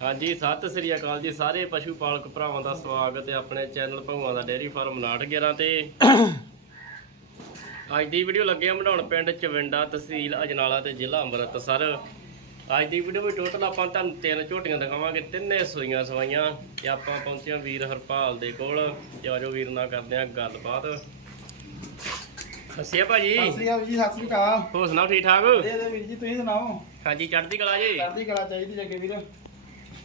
ਹਾਂਜੀ ਸਤਿ ਸ੍ਰੀ ਅਕਾਲ ਜੀ ਸਾਰੇ ਪਸ਼ੂ ਪਾਲਕ ਭਰਾਵਾਂ ਦਾ ਸਵਾਗਤ ਹੈ ਆਪਣੇ ਚੈਨਲ ਭਗਵਾਨ ਦਾ ਡੇਅਰੀ ਫਾਰਮ 911 ਤੇ। ਅੱਜ ਦੀ ਵੀਡੀਓ ਲੱਗੇ ਆ ਬਣਾਉਣ ਪਿੰਡ ਚਵਿੰਡਾ ਤਹਿਸੀਲ ਅਜਨਾਲਾ ਤੇ ਜ਼ਿਲ੍ਹਾ ਅੰਮ੍ਰਿਤਸਰ। ਅੱਜ ਦੀ ਵੀਡੀਓ ਵਿੱਚ ਟੋਟਲ ਆਪਾਂ ਤੁਹਾਨੂੰ ਤਿੰਨ ਝੋਟੀਆਂ ਦਿਖਾਵਾਂਗੇ ਤਿੰਨੇ ਸੂਈਆਂ ਸਵਾਈਆਂ ਤੇ ਆਪਾਂ ਪਹੁੰਚੇ ਹਾਂ ਵੀਰ ਹਰਪਾਲ ਦੇ ਕੋਲ। ਤੇ ਆਜੋ ਵੀਰ ਨਾਲ ਕਰਦੇ ਹਾਂ ਗੱਲਬਾਤ। ਸਸਿਆ ਭਾਜੀ। ਅਕਾਲ ਜੀ ਸਤਿ ਸ੍ਰੀ ਅਕਾਲ। ਹੋਰ ਸੁਣਾਓ ਠੀਕ ਠਾਕ? ਦੇ ਦੇ ਵੀਰ ਜੀ ਤੁਸੀਂ ਸੁਣਾਓ? ਹਾਂਜੀ ਚੜ੍ਹਦੀ ਕਲਾ ਜੀ? ਚੜ੍ਹਦੀ ਕਲਾ ਚਾਹੀਦੀ ਜੱਗੇ ਵੀਰ।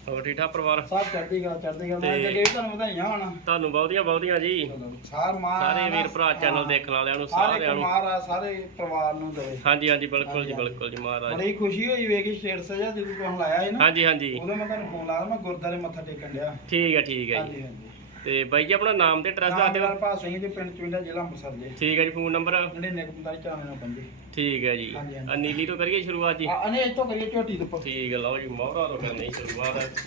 ਹੋਰ ਠੀਕ ਠਾਕ ਪਰਿਵਾਰ? ਸਭ ਚੜ੍ਹਦੀ ਕਲਾ ਚੜ੍ਹਦੀ ਕਲਾ। ਮੈਂ ਤੇ- ਜੱਗੇ ਤੁਹਾਨੂੰ ਵਧਾਈਆਂ ਹੋਣਾ। ਤੁਹਾਨੂੰ ਬਹੁਤੀਆਂ ਬਹੁਤੀਆਂ ਜੀ। ਸਾਰ ਮਾਂ ਸਾਰੇ ਵੀਰ ਭਰਾ ਚੈਨਲ ਦੇਖਣ ਵਾਲਿਆਂ ਨੂੰ ਸਾਰੇ ਸਾਰਿਆਂ ਨੂੰ। ਕੁਮਾਰ ਸਾਰੇ ਪਰਿਵਾਰ ਨੂੰ ਦੇਵੇ ਹਾਂਜੀ ਹਾਂਜੀ ਬਿਲਕੁਲ ਜੀ ਬਿਲਕੁਲ ਜੀ ਮਹਾਰਾਜ। ਬੜੀ ਖੁਸ਼ੀ ਹੋਈ ਵੇਖੀ ਸ਼ੇਰ ਸਜਾ ਜਦੋਂ ਤੁਹਾਨੂੰ ਲਾਇਆ ਸੀ ਨਾ। ਹਾਂਜੀ ਹਾਂਜੀ। ਉਦੋਂ ਮੈਂ ਤੁਹਾਨੂੰ ਫੋਨ ਲਾਇਆ ਮੈਂ ਗੁਰਦਾਰੇ ਮੱਥਾ ਟੇਕਣ ਡਿਆ। ਠੀਕ ਹੈ ਠੀਕ ਹੈ ਜੀ। ਹਾਂਜੀ ਹਾਂਜੀ। ਤੇ ਬਾਈ ਜੀ ਆਪਣਾ ਨਾਮ ਤੇ ਐਡਰੈਸ ਦੱਸ ਦਿਓ। ਮੇਰਾ ਭਾ ਸਿੰਘ ਜੀ ਪਿੰਡ ਚੁੰਡਾ ਜ਼ਿਲ੍ਹਾ ਅੰਮ੍ਰਿਤਸਰ ਜੀ। ਠੀਕ ਹੈ ਜੀ ਫੋਨ ਨੰਬਰ 9945 ਠੀਕ ਹੈ ਜੀ। ਹਾਂਜੀ, ਹਾਂਜੀ। ਆ ਨੀਲੀ ਤੋਂ ਕਰੀਏ ਸ਼ੁਰੂਆਤ ਜੀ? ਅਨੇ ਇੱਥੋਂ ਕਰੀਏ ਝੋਟੀ ਤੋਂ ਠੀਕ ਹੈ ਲਓ ਜੀ ਮੋਹਰਾ ਤੋਂ ਕਰਨੀ ਸ਼ੁਰੂਆਤ।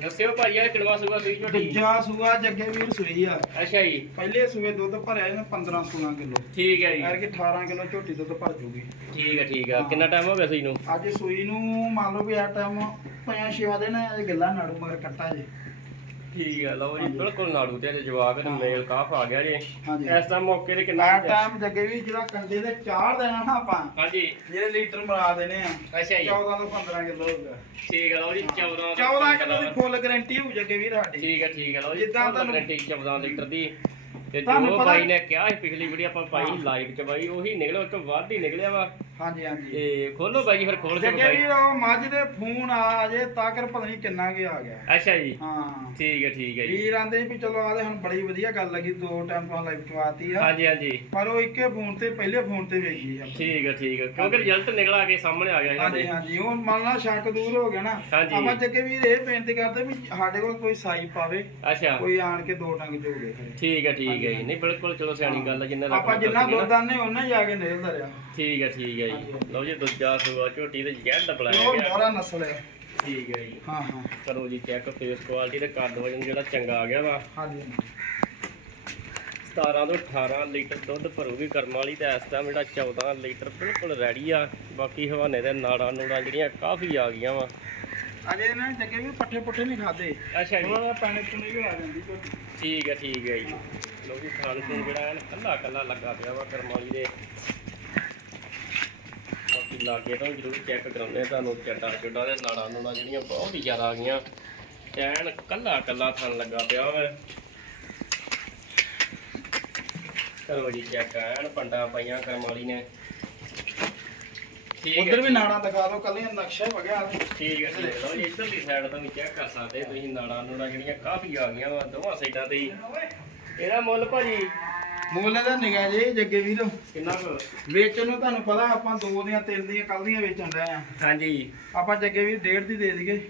ਦੱਸਿਓ ਭਾਈ ਇਹ ਕਿਲਵਾ ਸੂਆ ਸੂਈ ਝੋਟੀ? ਦੂਜਾ ਸੂਆ ਜੱਗੇ ਵੀਰ ਸੂਈ ਆ। ਅੱਛਾ ਜੀ। ਪਹਿਲੇ ਸੂਏ ਦੁੱਧ ਭਰਿਆ ਇਹਨੇ 15 16 ਕਿਲੋ। ਠੀਕ ਹੈ ਜੀ। ਕਿ 18 ਕਿਲੋ ਝੋਟੀ ਦੁੱਧ ਭਰ ਜੂਗੀ। ਠੀਕ ਹੈ ਠੀਕ ਹੈ। ਕਿੰਨਾ ਟਾਈਮ ਹੋ ਗਿਆ ਸੂਈ ਨੂੰ? ਅੱਜ ਸੂਈ ਨੂੰ ਮੰਨ ਲਓ ਵੀ ਆ ਟਾਈਮ ਪੰਜਾਂ ਛੇਵਾਂ ਦਿਨ ਇਹ ਗੱਲਾਂ ਨਾੜੂ ਮਗਰ ਕੱਟਾ ਜੇ। ਠੀਕ ਹੈ ਲਓ ਜੀ। ਬਿਲਕੁਲ ਨਾੜੂ ਤੇ ਅਜੇ ਜਵਾਬ ਤੇ। ਮੇਲ ਕਾਫ ਆ ਗਿਆ ਜੀ। ਹਾਂਜੀ। ਇਸ ਟਾਈਮ ਮੌਕੇ ਤੇ ਕਿੰਨਾ ਟਾਈਮ ਜੱਗੇ ਵੀ ਜਿਹੜਾ ਕੰਡੇ ਦੇ ਚਾਰ ਦੇਣਾ ਨਾ ਆਪਾਂ ਹਾਂਜੀ। ਜਿਹੜੇ ਲੀਟਰ ਮਰਾ ਦੇਣੇ ਆ ਅੱਛਾ ਜੀ। 14 ਤੋਂ 15 ਕਿਲੋ ਹੋਊਗਾ। ਠੀਕ ਹੈ ਲਓ ਜੀ 14 14 ਕਿਲੋ ਦੀ ਫੁੱਲ ਗਾਰੰਟੀ ਹੋਊ ਜੱਗੇ ਵੀਰ ਸਾਡੀ। ਠੀਕ ਹੈ ਠੀਕ ਹੈ ਲਓ ਜੀ ਜਿੱਦਾਂ ਤੁਹਾਨੂੰ- 14 ਲੀਟਰ ਦੀ। ਤੇ ਤੁਹਾਨੂੰ ਜੋ ਪਤਾ- ਬਾਈ ਨੇ ਕਿਹਾ ਸੀ ਪਿਛਲੀ ਵੀਡੀਓ ਆਪਾਂ ਪਾਈ। ਲਾਈਵ ਚ ਬਾਈ ਉਹੀ ਨਿਕਲਿਆ ਉਸ ਤੋਂ ਵੱਧ ਹੀ ਨਿਕਲਿਆ ਵਾ। ਹਾਂਜੀ ਹਾਂਜੀ। ਤੇ ਖੋਲੋ ਬਾਈ ਫਿਰ ਖੋਲ ਕੇ ਜੱਗੇ ਬਾਈ। ਵੀਰ ਉਹ ਮੱਝ ਦੇ ਫੋਨ ਆ ਜੇ ਤਾਕਰ ਪਤਾ ਨਹੀਂ ਕਿੰਨਾ ਕੁ ਆ ਗਿਆ। ਅੱਛਾ ਜੀ। ਹਾਂ। ਠੀਕ ਹੈ ਠੀਕ ਹੈ ਜੀ। ਵੀਰ ਆਂਦੇ ਵੀ ਚਲੋ ਆਦੇ ਹੁਣ ਬੜੀ ਵਧੀਆ ਗੱਲ ਲੱਗੀ ਦੋ ਟਾਈਮ ਤੋਂ ਲਾਈਵ ਚਵਾਤੀ ਆ। ਹਾਂਜੀ ਹਾਂਜੀ। ਪਰ ਉਹ ਇੱਕੇ ਫੋਨ ਤੇ ਪਹਿਲੇ ਫੋਨ ਤੇ ਵੇਖੀ ਆ। ਠੀਕ ਹੈ ਠੀਕ ਹੈ। ਕਿਉਂਕਿ ਰਿਜ਼ਲਟ ਨਿਕਲ ਆ ਕੇ ਸਾਹਮਣੇ ਆ ਗਿਆ ਇਹਨਾਂ ਹਾਂਜੀ ਦੇ। ਹਾਂਜੀ। ਉਹ ਮੰਨ ਲਾ ਸ਼ੱਕ ਦੂਰ ਹੋ ਗਿਆ ਨਾ ਹਾਂਜੀ। ਆਪਾਂ ਜੱਗੇ ਵੀਰ ਇਹ ਬੇਨਤੀ ਕਰਦੇ ਵੀ ਸਾਡੇ ਕੋਲ ਕੋਈ ਸਾਈ ਪਾਵੇ ਅੱਛਾ। ਕੋਈ ਆਣ ਕੇ ਦੋ ਟੰਗ ਜੋਗੇ ਠੀਕ ਹੈ ਠੀਕ ਹੈ ਜੀ। ਨਹੀਂ ਬਿਲਕੁਲ ਚਲੋ ਸਿਆਣੀ ਗੱਲ ਹੈ ਜਿੰਨਾ ਆਪਾਂ ਜਿੰਨਾ ਦੁੱਧ ਆਨੇ ਉਹਨਾਂ ਜਾ ਕੇ ਨਿਕਲਦਾ ਰਿਹਾ। ਠੀਕ ਹੈ ਠੀਕ ਹੈ ਹਾਂਜੀ, ਜੀ। ਹਾਂਜੀ। ਲਓ ਜੀ ਦੂਜਾ ਸੂਆ ਝੋਟੀ ਤੇ ਜੈਡ ਉਹ ਬਲਾਇਆ ਗਿਆ। ਮੋਹਰਾ ਨਸਲ ਹੈ। ਠੀਕ ਹੈ ਜੀ। ਹਾਂ ਹਾਂ। ਕਰੋ ਜੀ ਚੈੱਕ ਫੇਸ ਕੁਆਲਿਟੀ ਤੇ ਕੱਦ ਵਜਨ ਜਿਹੜਾ ਚੰਗਾ ਆ ਗਿਆ ਵਾ। ਹਾਂਜੀ। 17 ਤੋਂ 18 ਲੀਟਰ ਦੁੱਧ ਭਰੂਗੀ ਕਰਮ ਵਾਲੀ ਤੇ ਇਸ ਟਾਈਮ ਜਿਹੜਾ 14 ਲੀਟਰ ਬਿਲਕੁਲ ਰੈਡੀ ਆ। ਬਾਕੀ ਹਵਾਨੇ ਦੇ ਨਾੜਾਂ ਨੂੜਾਂ ਜਿਹੜੀਆਂ ਕਾਫੀ ਆ ਗਈਆਂ ਵਾ। ਅਜੇ ਇਹਨਾਂ ਨੇ ਵੀ ਪੱਠੇ ਪੁੱਠੇ ਨਹੀਂ ਖਾਦੇ ਅੱਛਾ ਜੀ। ਥੋੜਾ ਜਿਹਾ ਪਾਣੀ ਪੁਣੀ ਵੀ ਆ ਜਾਂਦੀ ਝੋਟੀ। ਠੀਕ ਹੈ ਠੀਕ ਹੈ ਜੀ। ਲੋ ਜੀ ਖਾਣ ਪੀਣ ਜਿਹੜਾ ਐਨ ਕੱਲਾ ਕੱਲਾ ਲੱਗਾ ਪਿਆ ਵਾ ਕਰਮ ਵਾਲੀ ਦੇ। ਲਾਗੇ ਤੋਂ ਜ਼ਰੂਰ ਚੈੱਕ ਕਰਾਉਂਦੇ ਆ ਤੁਹਾਨੂੰ ਚੱਡਾ ਚੱਡਾ ਦੇ ਨਾੜਾਂ ਨੂੜਾਂ ਜਿਹੜੀਆਂ ਬਹੁਤ ਹੀ ਜ਼ਿਆਦਾ ਆ ਗਈਆਂ। ਐਨ ਕੱਲਾ ਕੱਲਾ ਥਣ ਲੱਗਾ ਪਿਆ ਵਾ। ਕਰੋ ਜੀ ਚੈੱਕ ਐਨ ਪੰਡਾ ਪਾਈਆਂ ਕਰਮ ਵਾਲੀ ਨੇ। ਠੀਕ ਹੈ ਉੱਧਰ ਵੀ। ਨਾੜਾਂ ਦਿਖਾ ਦਿਓ ਕੱਲੇ ਨਕਸ਼ਾ ਵਗਿਆ ਠੀਕ ਹੈ ਹੈ ਲਓ ਜੀ ਇੱਧਰਲੀ ਸਾਈਡ ਤੋਂ ਵੀ ਚੈੱਕ ਕਰ ਸਕਦੇ ਤੁਸੀਂ ਨਾੜਾਂ ਨੂੜਾਂ ਜਿਹੜੀਆਂ ਕਾਫੀ ਆ ਗਈਆਂ ਵਾ ਦੋਵਾਂ ਸਾਈਡਾਂ ਤੇ ਹੀ। ਇਹਦਾ ਮੁੱਲ ਭਾਜੀ ਮੁੱਲ ਦਾ ਨਿਗਾਹ ਜੇ ਜੱਗੇ ਵੀਰ। ਕਿੰਨਾ ਕੁ? ਵੇਚਣ ਨੂੰ ਤੁਹਾਨੂੰ ਪਤਾ ਆਪਾਂ ਦੋ ਦੀਆਂ ਤਿੰਨ ਦੀਆਂ ਕੱਲ ਦੀਆਂ ਵੇਚਣ ਰਹੇ ਆ। ਹਾਂਜੀ। ਆਪਾਂ ਜੱਗੇ ਵੀਰ ਡੇਢ ਦੀ ਦੇ ਦਈਏ।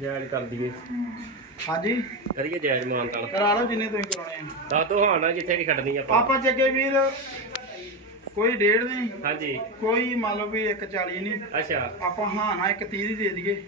ਜਾਇਜ਼ ਕਰ ਦਈਏ। ਹਾਂਜੀ। ਕਰੀਏ ਜਾਇਜ਼ ਮਾਨਤਾਨ ਕਰਾ ਲਓ ਜਿੰਨੇ ਤੁਸੀਂ ਕਰਾਉਣੇ ਆ। ਦੱਸ ਦੋ ਹਾਂ ਨਾ ਜਿੱਥੇ ਕਿ ਛੱਡਣੀ ਆਪਾਂ। ਆਪਾਂ ਜੱਗੇ ਵੀਰ ਕੋਈ ਡੇਢ ਨਹੀਂ। ਹਾਂਜੀ। ਕੋਈ ਮੰਨ ਲਓ ਵੀ 140 ਨਹੀਂ। ਅੱਛਾ। ਆਪਾਂ ਹਾਂ ਨਾ 130 ਦੀ ਦੇ ਦਈਏ।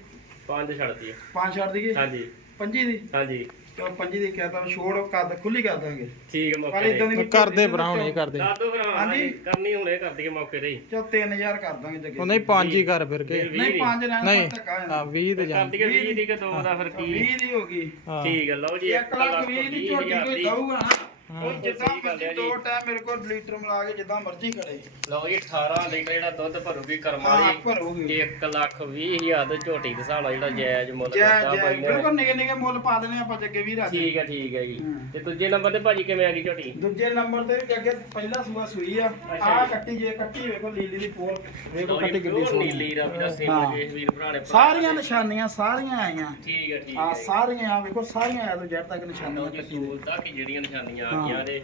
ਪੰਜ ਛੱਡ ਦਈਏ। ਪੰਜ ਛੱਡ ਦਈਏ। ਹਾਂਜੀ। ਪੰਜੀ ਦੀ। ਹਾਂਜੀ। ਚਲੋ ਪੰਜੀ ਦੀ ਕਹਤਾ ਛੋੜ ਕਰ ਖੁੱਲੀ ਕਰ ਦਾਂਗੇ। ਠੀਕ ਹੈ ਪਰ ਮੌਕੇ ਇਦਾਂ ਤੇ। ਦੀ ਕਰਦੇ ਬਰਾਉਣ ਨਹੀਂ ਕਰਦੇ ਦੱਸ ਦੋ ਫਿਰ ਹਾਂ ਹਾਂਜੀ। ਹਾਂਜੀ ਕਰਨੀ ਹੁਣੇ ਕਰ ਦਈਏ ਮੌਕੇ ਤੇ ਹੀ। ਚਲ 3000 ਕਰ ਦਾਂਗੇ ਜੱਗੇ। ਉਹ ਨਹੀਂ ਪੰਜ ਹੀ ਕਰ ਫਿਰ ਕੇ। ਨਹੀਂ ਦੀ। ਪੰਜ ਰਹਿਣਾ ਨਹੀਂ ਧੱਕਾ ਆ ਜਾਣਾ 20 ਤੇ ਕਰ ਜਾਂ ਦਈਏ 20 ਦੀ ਕਿ ਦੋ ਦਾ ਫਿਰ ਕੀ? 20 ਦੀ ਹੋ ਗਈ। ਹਾਂ। ਠੀਕ ਹੈ ਲਓ ਜੀ 1 ਲੱਖ 20 ਦੀ ਝੋਟੀ ਕੋਈ ਦਊਗਾ ਨਾ। ਹਾਂ। ਕੋਈ ਜਿੱਦਾਂ ਸਹੀ ਗੱਲ ਮਰਜ਼ੀ ਹੈ ਦੋ ਜੀ। ਟਾਈਮ ਮੇਰੇ ਕੋਲ ਲੀਟਰ ਮਿਲਾ ਕੇ ਜਿੱਦਾਂ ਮਰਜ਼ੀ ਕਰੇ ਲਓ ਜੀ 18 ਲੀਟਰ ਜਿਹੜਾ ਦੁੱਧ ਭਰੂਗੀ ਕਰਮ ਹਾਂ ਵਾਲੀ ਭਰੋਗੇ 1 ਲੱਖ 20 ਹਜ਼ਾਰ ਦੇ ਝੋਟੀ ਦੇ ਹਿਸਾਬ ਨਾਲ ਜਿਹੜਾ ਜਾਇਜ਼ ਮੁੱਲ ਜੈ ਕਰਦਾ ਜੈ ਬਾਈ ਨੇ ਬਿਲਕੁਲ ਨਿਕੇ ਨਿਕੇ ਮੁੱਲ ਪਾ ਦੇਣੇ ਆਪਾਂ ਜੱਗੇ ਵੀਰ ਅੱਜ ਠੀਕ ਹੈ ਠੀਕ ਹੈ ਜੀ ਹਮ। ਤੇ ਦੂਜੇ ਨੰਬਰ ਤੇ ਭਾਜੀ ਕਿਵੇਂ ਆ ਗਈ ਝੋਟੀ ਦੂਜੇ ਨੰਬਰ ਤੇ ਵੀ ਅੱਗੇ ਪਹਿਲਾ ਸੂਆ ਸੂਈ ਆ ਅੱਛਾ ਆ ਜੀ। ਕੱਟੀ ਜੇ ਕੱਟੀ ਵੇਖੋ ਲੀਲੀ ਦੀ ਪੋਲ ਵੇਖੋ ਲਓ ਜੀ, ਕੱਟੀ ਕਿੱਡੀ pure ਸੋਹਣੀ ਨੀਲੀ ਦਾ ਵੀ ਦੱਸੇ ਹਾਂ। ਮੁਝੇ ਵੀਰ ਭਰਾ ਨੇ ਸਾਰੀਆਂ ਨਿਸ਼ਾਨੀਆਂ ਸਾਰੀਆਂ ਆਈਆਂ ਠੀਕ ਹੈ ਠੀਕ ਆ ਹੈ ਸਾਰੀਆਂ ਆ ਵੇਖੋ ਸਾਰੀਆਂ ਆ ਤੋਂ ਜੜ ਤੱਕ ਨਿਸ਼ਾਨੀਆਂ ਲਓ ਜੀ ਕੱਟੀ ਦੀਆਂ। ਸੂਲ ਤੱਕ ਹੀ ਜਿਹੜੀਆਂ ਨਿਸ਼ਾਨੀਆਂ ਆ ਹਾਂ। ਗਈਆਂ ਨੇ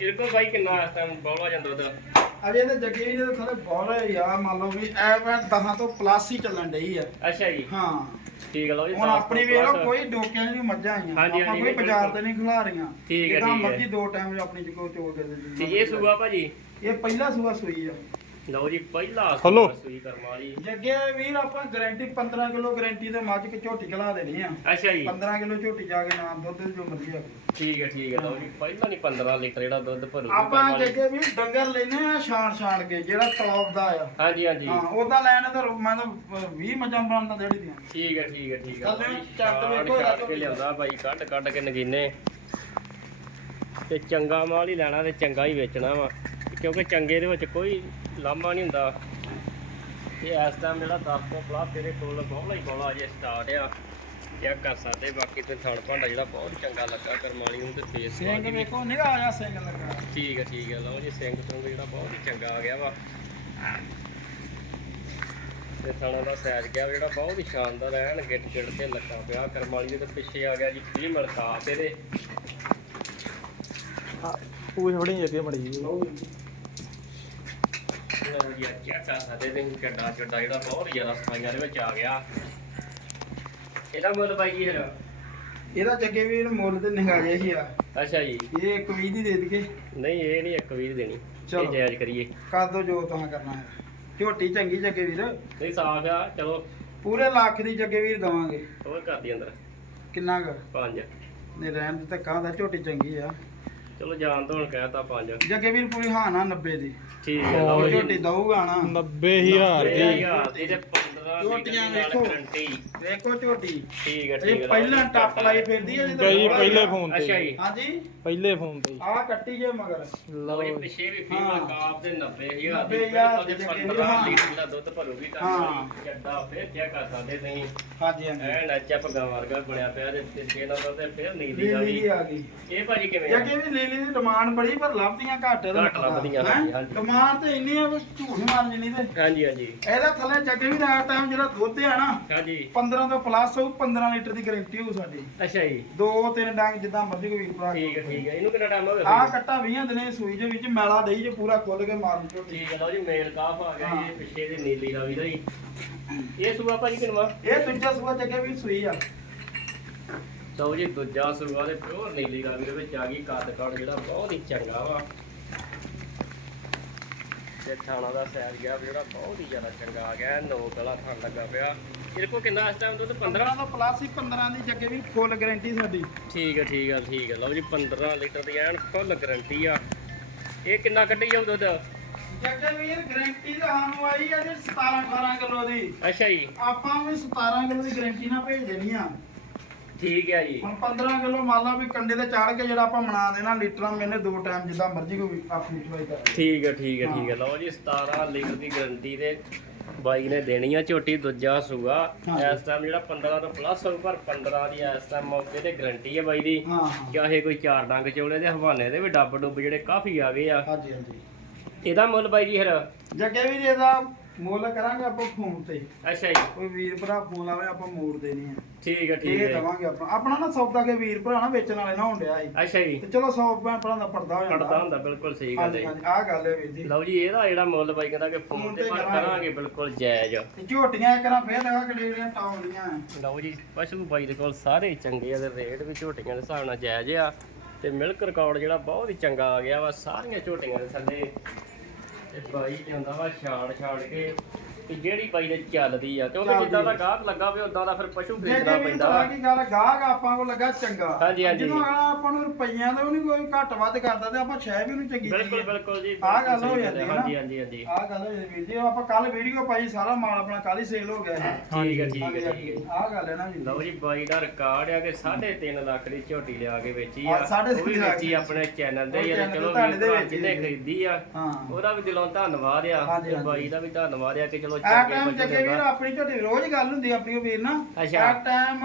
ਇਹ ਕੋ ਬਾਈ ਕਿੰਨਾ ਇਸ ਟਾਈਮ ਬੌਲਾ ਜਾਂਦਾ ਉਹਦਾ? ਅਜੇ ਤੇ ਜੱਗੇ ਜੀ ਦੇ ਥੋੜੇ ਬੋਲ ਆ ਮੰਨ ਲਓ ਵੀ ਐ ਮੈਂ 10 ਤੋਂ ਪਲੱਸ ਹੀ ਚੱਲਣ ਡਈ ਆ। ਅੱਛਾ ਜੀ। ਹਾਂ। ਠੀਕ ਹੈ ਲਓ ਜੀ ਹੁਣ ਦਸ ਆਪਣੀ ਤੋਂ ਵੇਖ ਲਓ plus। ਕੋਈ ਡੋਕਿਆਂ ਦੀ ਮੱਝਾਂ ਆਈਆਂ। ਹਾਂਜੀ, ਆਪਾਂ ਹਾਂਜੀ, ਕੋਈ ਬਾਜ਼ਾਰ। ਤੇ ਨਹੀਂ ਖਿਲਾ ਰਹੀਆਂ। ਠੀਕ ਹੈ, ਜਿੱਦਾਂ ਠੀਕ ਹੈ। ਮਰਜ਼ੀ ਦੋ ਟਾਈਮ ਆਪਣੀ ਜਗੋ ਚੋਲ ਦੇ ਦਿੰਦੀ ਤੇ ਇਹ ਸੂਆ ਭਾਜੀ? ਇਹ ਪਹਿਲਾ ਸੂਆ ਸੂਈ ਆ। ਲਓ ਜੀ ਪਹਿਲਾ ਖੋਲੋ। ਸੂਈ ਕਰਮ ਵਾਲੀ ਜੱਗੇ ਵੀਰ ਆਪਾਂ ਗਾਰੰਟੀ 15 ਕਿਲੋ ਗਾਰੰਟੀ ਤੇ ਮੱਝ ਕੇ ਝੋਟੀ ਖਲਾ ਦੇਣੀ ਆ। ਅੱਛਾ ਜੀ। 15 ਕਿਲੋ ਝੋਟੀ ਜਾ ਕੇ ਨਾਮ ਦੁੱਧ ਜੋ ਮਰਜ਼ੀ ਆ। ਠੀਕ ਹੈ ਠੀਕ ਹੈ ਲਓ ਜੀ ਪਹਿਲਾਂ ਨਹੀਂ 15 ਲੀਟਰ ਜਿਹੜਾ ਦੁੱਧ ਭਰੂ ਆਪਾਂ ਜੱਗੇ ਵੀਰ ਡੰਗਰ ਲੈਨੇ ਆ ਛਾਣ ਛਾਣ ਕੇ ਜਿਹੜਾ ਟੌਪ ਦਾ ਆ। ਹਾਂਜੀ ਹਾਂਜੀ। ਹਾਂ ਉਹਦਾ ਲੈਣ ਤਾਂ ਮੈਂ ਤਾਂ 20 ਮੱਝਾਂ ਬਣਦਾ ਜਿਹੜੀ ਦੀਆਂ। ਠੀਕ ਹੈ ਠੀਕ ਹੈ ਠੀਕ ਹੈ। ਥੱਲੇ ਵੇਖੋ ਕੇ। ਲਿਆਉਂਦਾ ਬਾਈ ਕੱਢ ਕੱਢ ਕੇ ਨਗੀਨੇ। ਤੇ ਚੰਗਾ ਮਾਲ ਹੀ ਲੈਣਾ ਤੇ ਚੰਗਾ ਹੀ ਵੇਚਣਾ ਵਾ। ਕਿਉਂਕਿ ਚੰਗੇ ਦੇ ਵਿੱਚ ਕੋਈ ਲਾਂਭਾ ਨਹੀਂ ਹੁੰਦਾ। ਤੇ ਇਸ ਟਾਈਮ ਜਿਹੜਾ 10 ਤੋਂ ਪਲੱਸ ਤੇਰੇ ਕੋਲ ਬੋਲਾ ਹੀ ਬੋਲਾ ਅਜੇ ਸਟਾਰਟ ਆ। ਚੈੱਕ ਕਰ ਸਕਦੇ ਬਾਕੀ ਤੇ ਥਣ ਭਾਂਡਾ ਜਿਹੜਾ ਬਹੁਤ ਚੰਗਾ ਲੱਗਾ ਕਰਮਾਲੀ ਨੂੰ ਤੇ ਫੇਸ ਸਿੰਘ ਵੇਖੋ ਨਿਗਾਹ ਆ ਸਿੰਘ ਲੱਗਾ। ਠੀਕ ਹੈ ਠੀਕ ਹੈ ਲਓ ਜੀ ਸਿੰਘ ਸੁੰਗ ਜਿਹੜਾ ਬਹੁਤ ਹੀ ਚੰਗਾ ਆ ਗਿਆ ਵਾ। ਤੇ ਥਾਣਾ ਦਾ ਸਾਈਜ਼ ਗਿਆ ਜਿਹੜਾ ਬਹੁਤ ਹੀ ਸ਼ਾਨਦਾਰ ਐਨ ਗਿੱਟ ਗਿੱਟ ਤੇ ਲੱਗਾ ਪਿਆ। ਕਰਮਾਲੀ ਦੇ ਤੇ ਪਿੱਛੇ ਆ ਗਿਆ ਜੀ ਫੀ ਮਲਕਾ ਇਹਦੇ ਪੂਛ ਬੜੀ ਅੱਗੇ ਮੜੀ ਲਓ ਜੀ ਚੈੱਕ ਕਰ ਸਕਦੇ ਤੇ ਚੱਡਾ ਚੱਡਾ ਜਿਹੜਾ ਬਹੁਤ ਜ਼ਿਆਦਾ ਸਫਾਈਆਂ ਦੇ ਵਿੱਚ ਆ ਗਿਆ ਇਹਦਾ ਮੁੱਲ ਬਾਈ ਜੀ ਫਿਰ ਇਹਦਾ ਜੱਗੇ ਵੀਰ ਮੁੱਲ ਤੇ ਨਿਗਾਹ ਹੀ ਆ। ਅੱਛਾ ਜੀ। ਇਹ ਇੱਕ 20 ਦੀ ਦੇ ਦਈਏ। ਨਹੀਂ ਇਹ ਨਹੀਂ ਇੱਕ ਵੀਰ ਦੇਣੀ। ਚਲੋ। ਇਹ ਜਾਇਜ਼ ਕਰੀਏ। ਕਰ ਦੋ ਜੋ ਤੁਸੀਂ ਕਰਨਾ ਹੈ। ਝੋਟੀ ਚੰਗੀ ਜੱਗੇ ਵੀਰ। ਨਹੀਂ ਸਾਫ਼ ਆ। ਚਲੋ। ਪੂਰੇ ਲੱਖ ਦੀ ਜੱਗੇ ਵੀਰ ਦਵਾਂਗੇ। ਹੋਰ ਕਰ ਦੀ ਅੰਦਰ। ਕਿੰਨਾ ਕੁ? ਪੰਜ। ਨੇ ਰਹਿਣ ਦੇ ਧੱਕਾ ਹੁੰਦਾ ਝੋਟੀ ਚੰਗੀ ਆ। ਚਲੋ ਜਾਣ ਤੋਂ ਹੁਣ ਕਹਿਤਾ ਪੰਜ। ਜੱਗੇ ਵੀਰ ਪੂਰੀ ਹਾਂ ਨਾ 90 ਦੀ। ਠੀਕ ਹੈ ਲਓ ਜੀ। ਝੋਟੀ ਦਊਗਾ ਨਾ। 90000 ਦੀ। ਹਜ਼ਾਰ ਦੀ ਤੇ 15 ਝੋਟੀਆਂ ਵੇਖੋ। ਨਾਲ ਵੇਖੋ ਝੋਟੀ ਠੀਕ ਹੈ ਠੀਕ ਹੈ ਇਹ ਪਹਿਲਾਂ ਟੱਪ ਲਾਈ ਫਿਰਦੀ ਹੈ ਥੋੜ੍ਹਾ ਪਹਿਲੇ। ਫੋਨ ਅੱਛਾ ਤੇ ਜੀ ਹਾਂਜੀ ਪਹਿਲੇ ਫੋਨ ਤੇ ਆਹ ਕੱਟੀ ਜੇ ਮਗਰ ਲਓ ਜੀ ਪਿੱਛੇ ਵੀ ਫੀਮਲ। ਕਾਪ ਦੇ 90000 ਦੀ 90,000 ਬਿਲਕੁਲ ਦੀ 15 ਹਾਂ। ਲੀਟਰ ਦਾ ਦੁੱਧ ਭਰੂਗੀ ਤਾਂ ਹਾਂ। ਚੱਡਾ ਫਿਰ ਚੈੱਕ ਕਰ ਸਕਦੇ ਤੁਸੀਂ ਹਾਂਜੀ ਹਾਂਜੀ ਐ ਨੱਚਾ ਪਗਾ ਵਰਗਾ ਬਣਿਆ ਪਿਆ ਤੇ ਤੀਜੇ ਨੰਬਰ ਤੇ ਫਿਰ ਨੀਲੀ ਆ ਗਈ ਇਹ ਭਾਜੀ ਕਿਵੇਂ ਆ? ਜੱਗੇ ਵੀ ਲੀਲੀ ਦੀ ਡਿਮਾਂਡ ਬੜੀ ਪਰ ਲੱਭਦੀਆਂ ਘੱਟ ਘੱਟ ਲੱਭਦੀਆਂ, ਹੈਂ? ਹਾਂਜੀ। ਡਿਮਾਂਡ ਤੇ ਇੰਨੀ ਆ ਝੂਠ ਮਾਰ ਜਣੀ ਤੇ ਹਾਂਜੀ ਹਾਂਜੀ ਇਹਦਾ ਥੱਲੇ ਜੱਗੇ ਵੀ ਰਾਤ ਟਾਈਮ ਜਿਹੜਾ ਦੁੱਧ ਆ ਨਾ ਹਾਂਜੀ। 15 ਤੋਂ ਪਲੱਸ ਹੋਊ 15 ਲੀਟਰ ਦੀ ਗਾਰੰਟੀ ਹੋਊ ਸਾਡੀ। ਅੱਛਾ ਜੀ। ਦੋ ਤਿੰਨ ਡੰਗ ਜਿੱਦਾਂ ਮਰਜ਼ੀ ਕੋਈ ਵੀਰ ਭਰਾ ਠੀਕ ਹੈ ਠੀਕ ਹੈ ਇਹਨੂੰ ਕਿੰਨਾ ਟਾਈਮ ਹੋ ਆ ਗਿਆ ਕੱਟਾ 20 ਦਿਨੇ ਸੂਈ ਦੇ ਵਿੱਚ ਮੈਲਾ ਡਈ ਜੇ ਪੂਰਾ ਖੁੱਲ ਕੇ ਮਾਰਨ ਝੋਟੀ ਠੀਕ ਹੈ ਲਓ ਜੀ ਮੇਲ ਕਾਫ ਆ ਗਿਆ ਜੀ, ਪਿੱਛੇ ਦੀ ਨੀਲੀ ਰਾਵੀ ਦਾ ਜੀ। ਇਹ ਸੂਆ ਭਾਜੀ ਕਿਨਵਾ? ਇਹ ਦੂਜਾ ਸੂਆ ਜੱਗੇ ਵੀ ਸੂਈ ਆ। ਲਓ ਜੀ ਦੂਜਾ ਸੂਆ ਦੇ ਪਿਓਰ ਨੀਲੀ ਰਾਵੀ ਦੇ ਵਿੱਚ ਆ ਗਈ ਕੱਦ ਕਾਠ ਜਿਹੜਾ ਬਹੁਤ ਹੀ ਚੰਗਾ ਵਾ। ਤੇ ਥਾਣਾ ਦਾ ਸੈਰ ਗਿਆ ਜਿਹੜਾ ਬਹੁਤ ਹੀ ਜ਼ਿਆਦਾ ਚੰਗਾ ਆ ਗਿਆ ਨੋਕ ਵਾਲਾ ਥਣ ਲੱਗਾ ਪਿਆ। ਇਹਦੇ ਕੋਲ ਕਿੰਨਾ ਇਸ ਟਾਈਮ ਦੁੱਧ? 15 15 ਤੋਂ ਪਲੱਸ ਹੀ 15 ਦੀ ਜੱਗੇ ਵੀ ਫੁੱਲ ਗਾਰੰਟੀ ਸਾਡੀ। ਠੀਕ ਹੈ ਠੀਕ ਹੈ ਠੀਕ ਹੈ ਲਓ ਜੀ 15 ਲੀਟਰ ਦੀ ਐਨ ਫੁੱਲ ਗਰੰਟੀ ਆ। ਇਹ ਕਿੰਨਾ ਕੱਢੀ ਜਾਊ ਦੁੱਧ? ਜੱਗੇ ਵੀਰ ਗਾਰੰਟੀ ਤਾਂ ਸਾਨੂੰ ਆਈ ਆ ਜੀ 17 18 ਕਿਲੋ ਦੀ। ਅੱਛਾ ਜੀ। ਆਪਾਂ ਵੀ 17 ਕਿਲੋ ਦੀ ਗਾਰੰਟੀ ਨਾਲ ਭੇਜ ਦੇਣੀ ਆ। ਠੀਕ ਹੈ ਜੀ। ਹੁਣ 15 ਕਿਲੋ ਮੰਨ ਲਾ ਵੀ ਕੰਡੇ ਤੇ ਚਾੜ ਕੇ ਜਿਹੜਾ ਆਪਾਂ ਬਣਾ ਦੇਣਾ ਲੀਟਰਾਂ ਮੈਨੇ ਦੋ ਟਾਈਮ ਜਿੱਦਾਂ ਮਰਜ਼ੀ ਕੋਈ ਆਪਣੀ ਚਵਾਈ ਕਰ। ਠੀਕ ਹੈ ਠੀਕ ਹੈ ਠੀਕ ਹੈ। ਲਓ ਜੀ 17 ਲੀਟਰ ਦੀ ਗਾਰੰਟੀ ਦੇ ਬਾਈ ਨੇ ਦੇਣੀ ਆ ਝੋਟੀ ਦੂਜਾ ਹਾਂ। ਇਸ ਟਾਈਮ ਜਿਹੜਾ 15 ਤੋਂ ਪਲੱਸ ਹੋਊ ਪਰ 15 ਦੀ ਇਸ ਟਾਈਮ ਮੌਕੇ ਤੇ ਗਾਰੰਟੀ ਹੈ ਬਾਈ ਦੀ। ਹਾਂ ਹਾਂ। ਚਾਹੇ ਕੋਈ ਚਾਰ ਡੰਗ ਚੋਲੇ ਦੇ ਹਵਾਨੇ ਦੇ ਵੀ ਡੱਬ ਡੁੱਬ ਜਿਹੜੇ ਕਾਫੀ ਆ ਗਏ ਆ। ਹਾਂਜੀ ਹਾਂਜੀ। ਇਹਦਾ ਮੁੱਲ ਬਾਈ ਜੀ ਫਿਰ? ਜੱਗੇ ਵੀਰ ਇਹਦਾ ਮੁੱਲ ਕਰਾਂਗੇ ਆਪਾਂ ਫੋਨ ਤੇ। ਅੱਛਾ ਜੀ। ਕੋਈ ਵੀਰ ਭਰਾ ਫੋਨ ਲਾਵੇ ਆਪਾਂ ਮੋੜ ਦੇਣੀ ਆ। ਠੀਕ ਹੈ ਠੀਕ ਇਹ ਹੈ ਦਵਾਂਗੇ ਆਪਾਂ। ਆਪਣਾ ਨਾ ਸੌਦਾ ਕੇ ਵੀਰ ਭਰਾ ਨਾ ਵੇਚਣ ਵਾਲੇ ਨਾ ਹੁੰਦਿਆ ਸੀ। ਅੱਛਾ ਜੀ। ਤੇ ਚਲੋ 100 ਭਰਾ ਦਾ ਪਰਦਾ ਹੋ ਪੜਦਾ ਜਾਂਦਾ ਹੁੰਦਾ ਬਿਲਕੁਲ ਸਹੀ ਗੱਲ ਹਾਂਜੀ ਹੈ ਹਾਂਜੀ ਆਹ ਗੱਲ ਹੈ ਵੀਰ ਜੀ। ਲਓ ਜੀ ਇਹਦਾ ਜਿਹੜਾ ਮੁੱਲ ਬਾਈ ਕਹਿੰਦਾ ਕਿ ਫੋਨ ਤੇ ਪਰ ਕਰਾਂਗੇ। ਬਿਲਕੁਲ ਜਾਇਜ਼। ਤੇ ਝੋਟੀਆਂ ਇੱਕ ਨਾ ਫੇਰ ਲਗਾ ਕਿਹੜੇ ਜਿਹੜੀਆਂ ਟੌਪ ਦੀਆਂ। ਲਓ ਜੀ ਪਸ਼ੂ ਬਾਈ ਦੇ ਕੋਲ ਸਾਰੇ ਚੰਗੇ ਆ ਤੇ ਰੇਟ ਵੀ ਝੋਟੀਆਂ ਦੇ ਹਿਸਾਬ ਨਾਲ ਜਾਇਜ਼ ਆ। ਤੇ ਮਿਲਕ ਰਿਕਾਰਡ ਜਿਹੜਾ ਬਹੁਤ ਹੀ ਚੰਗਾ ਆ ਗਿਆ ਵਾ ਸਾਰੀਆਂ ਝੋਟੀਆਂ ਦੇ ਥੱਲੇ। ਤੇ ਬਾਈ ਜਾਂਦਾ ਵਾ ਛਾੜ ਛਾੜ ਕੇ। ਤੇ ਜਿਹੜੀ ਬਾਈ ਦੇ ਚੱਲਦੀ ਆ ਕਿਉਂਕਿ ਚੱਲਦੀ ਜਿੱਦਾਂ ਦਾ ਆ। ਗਾਹਕ ਲੱਗਾ ਹੋਵੇ ਉਦਾਂ ਦਾ ਫਿਰ ਪਸ਼ੂ ਖਰੀਦਣਾ ਵੀ ਪੈਂਦਾ ਵਾ ਕੀ ਗੱਲ ਗਾਹਕ ਆਪਾਂ ਕੋਲ ਲੱਗਾ ਚੰਗਾ ਹਾਂਜੀ, ਹਾਂਜੀ। ਜਦੋਂ ਅਗਲਾ ਆਪਾਂ ਨੂੰ ਰੁਪਈਆਂ ਦਾ ਵੀ ਨਹੀਂ ਕੋਈ ਘੱਟ ਵੱਧ ਕਰਦਾ ਤੇ ਆਪਾਂ ਸ਼ੈ ਵੀ ਉਹਨੂੰ ਚੰਗੀ ਬਿਲਕੁਲ। ਬਿਲਕੁਲ ਜੀ ਆਹ ਗੱਲ ਹੋ ਜਾਂਦੀ ਹੈ ਨਾ। ਹਾਂਜੀ ਹਾਂਜੀ ਹਾਂਜੀ ਆਹ ਗੱਲ ਹੋਈ ਵੀਰ ਜੀ ਉਹ ਆਪਾਂ ਕੱਲ ਵੀਡੀਓ ਪਾਈ ਸਾਰਾ ਮਾਲ ਆਪਣਾ ਕੱਲ ਹੀ ਸੇਲ ਹੋ ਗਿਆ ਹੈ ਠੀਕ ਹੈ ਠੀਕ ਹੈ ਠੀਕ ਹੈ ਆਹ ਗੱਲ ਹੈ ਨਾ ਜੀ ਲਓ ਜੀ ਬਾਈ ਦਾ ਰਿਕਾਰਡ ਆ ਕਿ 3.5 ਲੱਖ ਦੀ ਝੋਟੀ ਲਿਆ ਕੇ ਵੇਚੀ ਆ ਹਾਂ, ਸਾਢੇ ਉਹ ਵੀ ਤਿੰਨ ਲੱਖ ਵੇਚੀ ਦੀ। ਆਪਣੇ ਚੈਨਲ ਤੇ ਉਹ ਯਾਰ channel ਚਲੋ ਤੁਹਾਡੇ ਵੀਰ ਦੇ ਭਰਾ ਵਿੱਚ ਜਿਹਨੇ। ਖਰੀਦੀ ਆ ਹਾਂ ਉਹਦਾ ਵੀ ਦਿਲੋਂ ਧੰਨਵਾਦ ਆ ਹਾਂਜੀ, ਤੇ ਹਾਂਜੀ। ਬਾਈ ਦਾ ਵੀ ਧੰਨਵਾਦ ਆ ਕਿ ਚਲੋ ਆ ਚੰਗੇ ਟਾਈਮ ਜੱਗੇ ਵੀਰ ਆਪਣੀ ਝੋਟੀ ਰੋਜ਼ ਗੱਲ ਹੁੰਦੀ ਆ ਆਪਣੀ ਉਹ ਵੀਰ ਨਾਲ ਅੱਛਾ। ਆ ਟਾਈਮ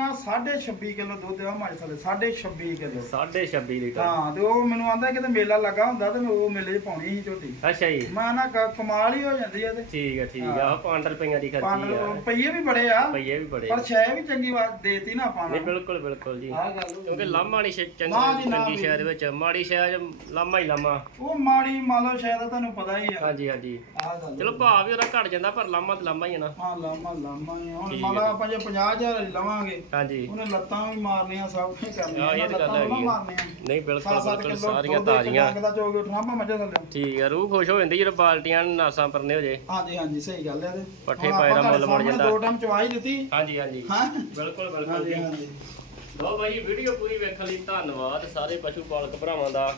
26 ਕਿਲੋ ਦੁੱਧ ਆ ਮਾੜੇ ਥੱਲੇ 26 ਕਿਲੋ। 26 ਲੀਟਰ। ਹਾਂ ਤੇ ਉਹ ਮੈਨੂੰ ਆਂਦਾ ਕਿਤੇ ਮੇਲਾ ਲੱਗਾ ਹੁੰਦਾ ਤੇ ਮੈਂ ਉਹ ਮੇਲੇ 'ਚ ਪਾਉਣੀ ਸੀ ਝੋਟੀ। ਅੱਛਾ ਜੀ। ਮੈਂ ਨਾ ਕ- ਕਮਾਲ ਹੀ ਹੋ ਜਾਂਦੀ ਆ ਤੇ। ਠੀਕ ਹੈ ਠੀਕ ਆ। 5 ਰੁਪਈਆਂ ਦੀ ਪੰਜ ਖਰਚੀ ਆ। ਰੁਪਈਏ ਵੀ ਬੜੇ ਆ। ਪਈਏ ਵੀ ਬੜੇ। ਪਰ ਸ਼ੈ ਵੀ ਚੰਗੀ ਬਾਤ ਦੇਤੀ ਨਾ ਆਪਾਂ ਨਹੀਂ ਨੂੰ। ਬਿਲਕੁਲ ਬਿਲਕੁਲ ਜੀ। ਆਹ ਗੱਲ ਹੋਈ। ਕਿਉਂਕਿ ਲਾਮਾ ਨਹੀਂ ਨਾ ਜੀ, ਚੰਗੀ ਨਾ ਚੰਗੀ ਵੀ। ਸ਼ਹਿਰ ਵਿੱਚ। ਮਾੜੀ ਸ਼ਹਿਰ ਲਾਮਾ ਹੀ ਲਾਮਾ। ਉਹ ਮਾੜੀ ਮੰਨ ਲਓ ਸ਼ਾਇਦ ਤੁਹਾਨੂੰ ਪਤਾ ਹੀ ਆ। ਹਾਂਜੀ ਹਾਂਜੀ। ਆਹ ਗੱਲ ਚਲੋ ਭਾਅ ਵੀ ਉਹਦਾ ਘਟ ਜਾਂਦਾ ਪਰ ਲਾਮਾ ਤੇ ਲਾਮਾ ਹੀ ਆ ਨਾ। ਹਾਂ ਲਾਮਾ ਲਾਮਾ ਹੀ ਆ। ਹੁਣ ਠੀਕ ਲਾ ਹੈ। ਆਪਾਂ ਜੇ 50000 ਹੀ ਲਵਾਂਗੇ ਹਾਂਜੀ। ਉਹਨੇ ਲੱਤਾਂ ਵੀ ਮਾਰਨੀਆਂ ਸਭ ਕੁਝ ਕਰਨੀਆਂ ਹਾਂ, ਇਹ ਤਾਂ ਗੱਲ ਲੱਤਾਂ ਥੋੜ੍ਹਾ ਹੈਗੀ ਆ। ਮਾਰਨੀਆਂ। ਨਹੀਂ ਬਿਲਕੁਲ 7-7 ਬਿਲਕੁਲ ਕਿਲੋ ਸਾਰੀਆਂ ਦੁੱਧ ਇੱਕ ਤਾਜ਼ੀਆਂ। ਡੰਗ ਦਾ ਚੋਗੇ ਆਪਾਂ ਮੱਝਾਂ ਥੱਲੇ। ਠੀਕ ਆ ਰੂਹ ਖੁਸ਼ ਹੋ ਜਾਂਦੀ ਜਦੋਂ ਬਾਲਟੀਆਂ ਨਾਸਾਂ ਪਰਨੇ ਹੋ ਜੇ। ਹਾਂਜੀ ਹਾਂਜੀ ਸਹੀ ਗੱਲ ਹੈ ਤੇ ਪੱਠੇ ਹੁਣ ਆਪਾਂ ਮੁੱਲ ਮੁੜ ਤੁਹਾਡੇ ਜਾਂਦਾ। ਦੋ ਟਾਈਮ ਚਵਾਈ ਦਿੱਤੀ। ਹਾਂਜੀ ਹਾਂਜੀ। ਹਾਂ? ਬਿਲਕੁਲ ਬਿਲਕੁਲ ਹਾਂਜੀ ਜੀ। ਹਾਂਜੀ। ਲਓ ਬਾਈ ਵੀਡੀਓ ਪੂਰੀ ਵੇਖਣ ਲਈ ਧੰਨਵਾਦ ਸਾਰੇ ਪਸ਼ੂ ਪਾਲਕ ਭਰਾਵਾਂ ਦਾ।